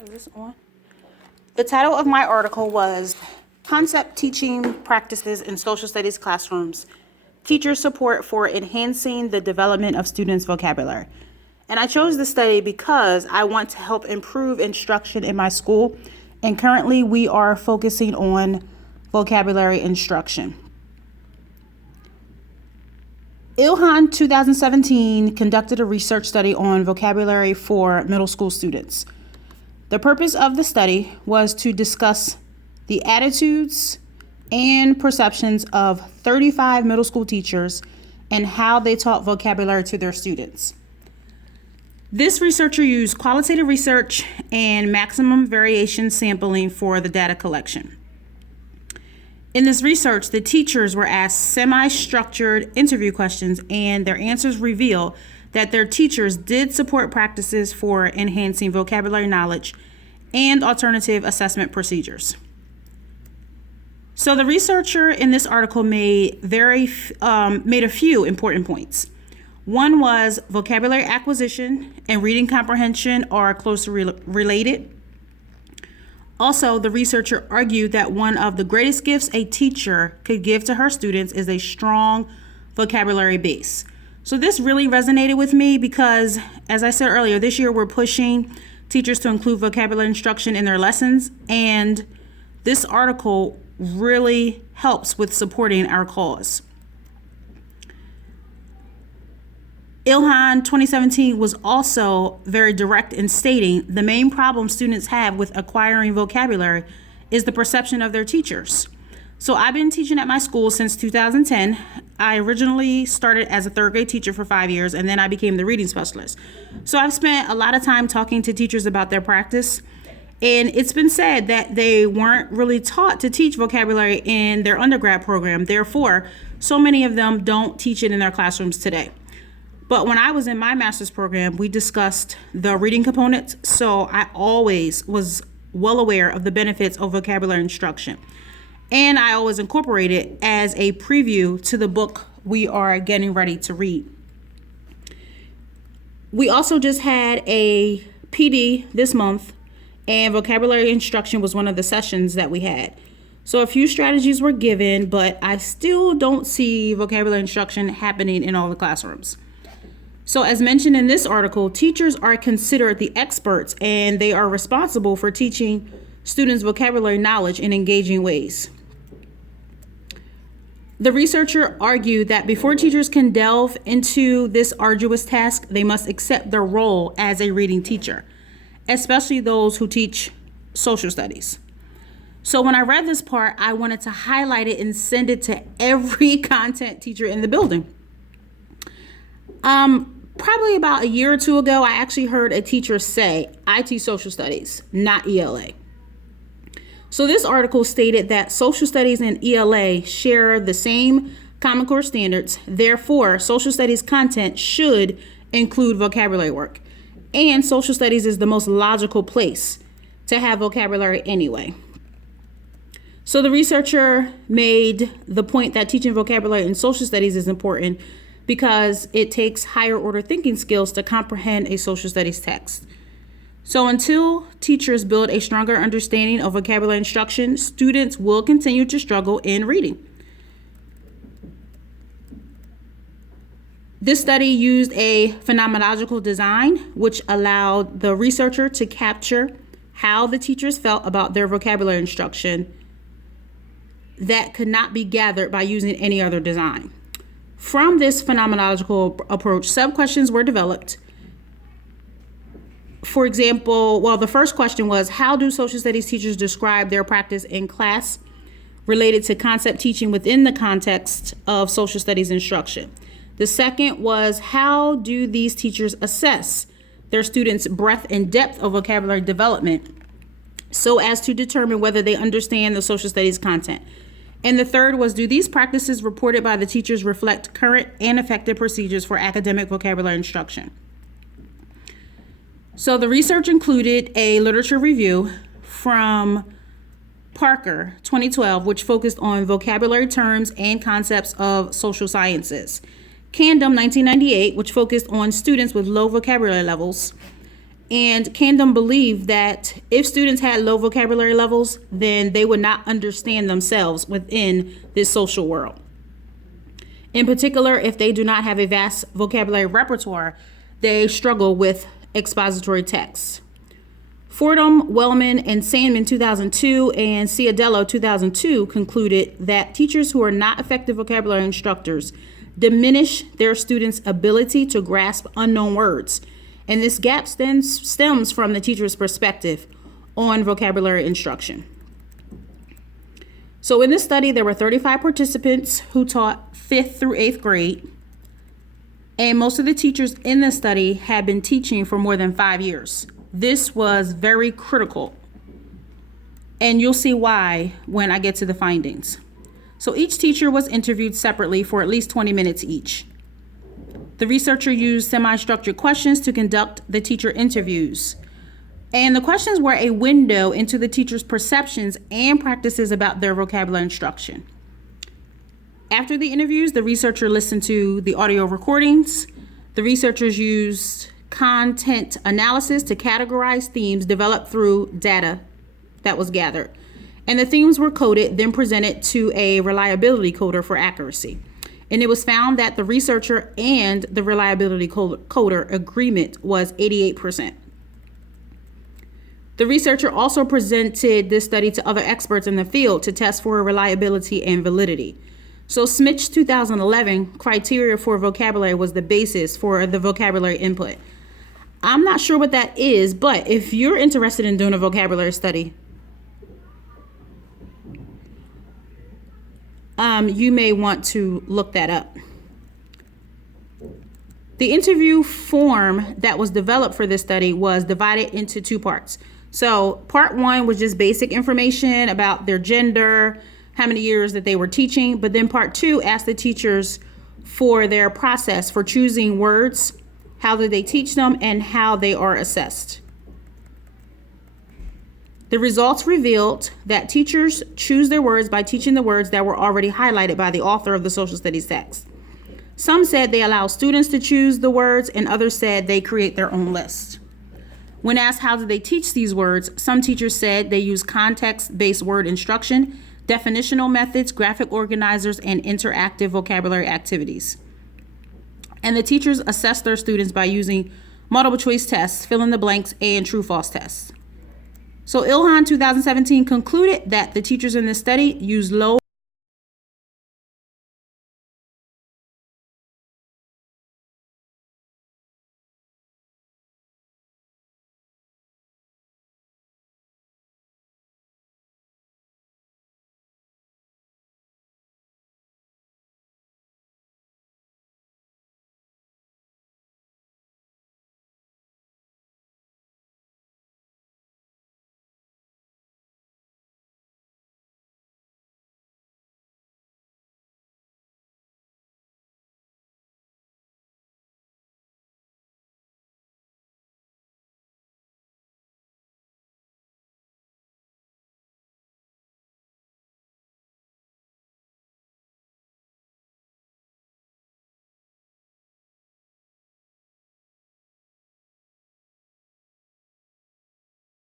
Is this on? The title of my article was Concept Teaching Practices in Social Studies Classrooms, Teacher Support for Enhancing the Development of Students' Vocabulary. And I chose this study because I want to help improve instruction in my school, and currently we are focusing on vocabulary instruction. Ilhan 2017 conducted a research study on vocabulary for middle school students. The purpose of the study was to discuss the attitudes and perceptions of 35 middle school teachers and how they taught vocabulary to their students. This researcher used qualitative research and maximum variation sampling for the data collection. In this research, the teachers were asked semi-structured interview questions, and their answers reveal that their teachers did support practices for enhancing vocabulary knowledge and alternative assessment procedures. So the researcher in this article made a few important points. One was vocabulary acquisition and reading comprehension are closely related. Also, the researcher argued that one of the greatest gifts a teacher could give to her students is a strong vocabulary base. So this really resonated with me because, as I said earlier, this year we're pushing teachers to include vocabulary instruction in their lessons, and this article really helps with supporting our cause. Ilhan 2017 was also very direct in stating the main problem students have with acquiring vocabulary is the perception of their teachers. So I've been teaching at my school since 2010. I originally started as a third grade teacher for 5 years, and then I became the reading specialist. So I've spent a lot of time talking to teachers about their practice, and it's been said that they weren't really taught to teach vocabulary in their undergrad program. Therefore, so many of them don't teach it in their classrooms today. But when I was in my master's program, we discussed the reading components, so I always was well aware of the benefits of vocabulary instruction. And I always incorporate it as a preview to the book we are getting ready to read. We also just had a PD this month, and vocabulary instruction was one of the sessions that we had. So a few strategies were given, but I still don't see vocabulary instruction happening in all the classrooms. So as mentioned in this article, teachers are considered the experts, and they are responsible for teaching students vocabulary knowledge in engaging ways. The researcher argued that before teachers can delve into this arduous task, they must accept their role as a reading teacher, especially those who teach social studies. So when I read this part, I wanted to highlight it and send it to every content teacher in the building. Probably about a year or two ago, I actually heard a teacher say, I teach social studies, not ELA. So this article stated that social studies and ELA share the same Common Core standards. Therefore, social studies content should include vocabulary work. And social studies is the most logical place to have vocabulary anyway. So the researcher made the point that teaching vocabulary in social studies is important because it takes higher order thinking skills to comprehend a social studies text. So until teachers build a stronger understanding of vocabulary instruction, students will continue to struggle in reading. This study used a phenomenological design, which allowed the researcher to capture how the teachers felt about their vocabulary instruction that could not be gathered by using any other design. From this phenomenological approach, sub-questions were developed. For example, the first question was, how do social studies teachers describe their practice in class related to concept teaching within the context of social studies instruction? The second was, how do these teachers assess their students' breadth and depth of vocabulary development so as to determine whether they understand the social studies content? And the third was, do these practices reported by the teachers reflect current and effective procedures for academic vocabulary instruction? So the research included a literature review from Parker 2012, which focused on vocabulary terms and concepts of social sciences. Candom 1998, which focused on students with low vocabulary levels. And Candom believed that if students had low vocabulary levels, then they would not understand themselves within this social world. In particular, if they do not have a vast vocabulary repertoire, they struggle with expository texts. Fordham, Wellman, and Sandman 2002 and Ciadello 2002 concluded that teachers who are not effective vocabulary instructors diminish their students' ability to grasp unknown words. And this gap stems from the teacher's perspective on vocabulary instruction. So in this study, there were 35 participants who taught 5th through 8th grade. And most of the teachers in this study had been teaching for more than 5 years. This was very critical. And you'll see why when I get to the findings. So each teacher was interviewed separately for at least 20 minutes each. The researcher used semi-structured questions to conduct the teacher interviews. And the questions were a window into the teacher's perceptions and practices about their vocabulary instruction. After the interviews, the researcher listened to the audio recordings. The researchers used content analysis to categorize themes developed through data that was gathered. And the themes were coded, then presented to a reliability coder for accuracy. And it was found that the researcher and the reliability coder agreement was 88%. The researcher also presented this study to other experts in the field to test for reliability and validity. So Smith's 2011 criteria for vocabulary was the basis for the vocabulary input. I'm not sure what that is, but if you're interested in doing a vocabulary study, you may want to look that up. The interview form that was developed for this study was divided into 2 parts. So part 1 was just basic information about their gender, how many years that they were teaching. But then part 2 asked the teachers for their process for choosing words, how did they teach them, and how they are assessed. The results revealed that teachers choose their words by teaching the words that were already highlighted by the author of the social studies text. Some said they allow students to choose the words, and others said they create their own list. When asked how did they teach these words, some teachers said they use context-based word instruction, definitional methods, graphic organizers, and interactive vocabulary activities. And the teachers assessed their students by using multiple choice tests, fill in the blanks, and true-false tests. So Ilhan 2017 concluded that the teachers in this study used low